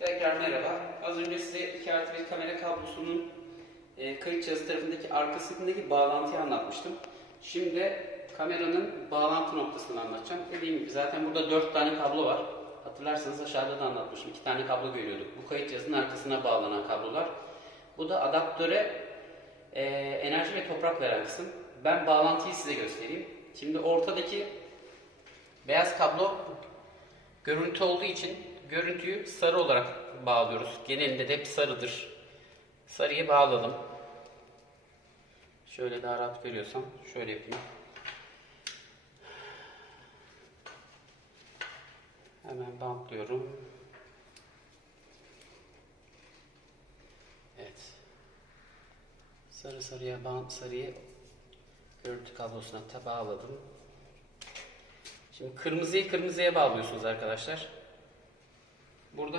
Tekrar merhaba. Az önce size 2 artı 1 kamera kablosunun e, kayıt cihazı tarafındaki arkasındaki bağlantıyı anlatmıştım. Şimdi kameranın bağlantı noktasını anlatacağım. Dediğim gibi zaten burada 4 tane kablo var. Hatırlarsanız aşağıda da anlatmıştım. 2 tane kablo görüyorduk. Bu kayıt cihazının arkasına bağlanan kablolar. Bu da adaptöre e, enerji ve toprak veren kısım. Ben bağlantıyı size göstereyim. Şimdi ortadaki beyaz kablo Görüntü olduğu için görüntüyü sarı olarak bağlıyoruz. Genelinde de hep sarıdır. Sarıyı bağladım. Şöyle daha rahat görüyorsam şöyle yapayım. Hemen bantlıyorum. Evet. Sarı sarıya bant sarıyı görüntü kablosuna bağladım. Şimdi kırmızıyı kırmızıya bağlıyorsunuz arkadaşlar. Burada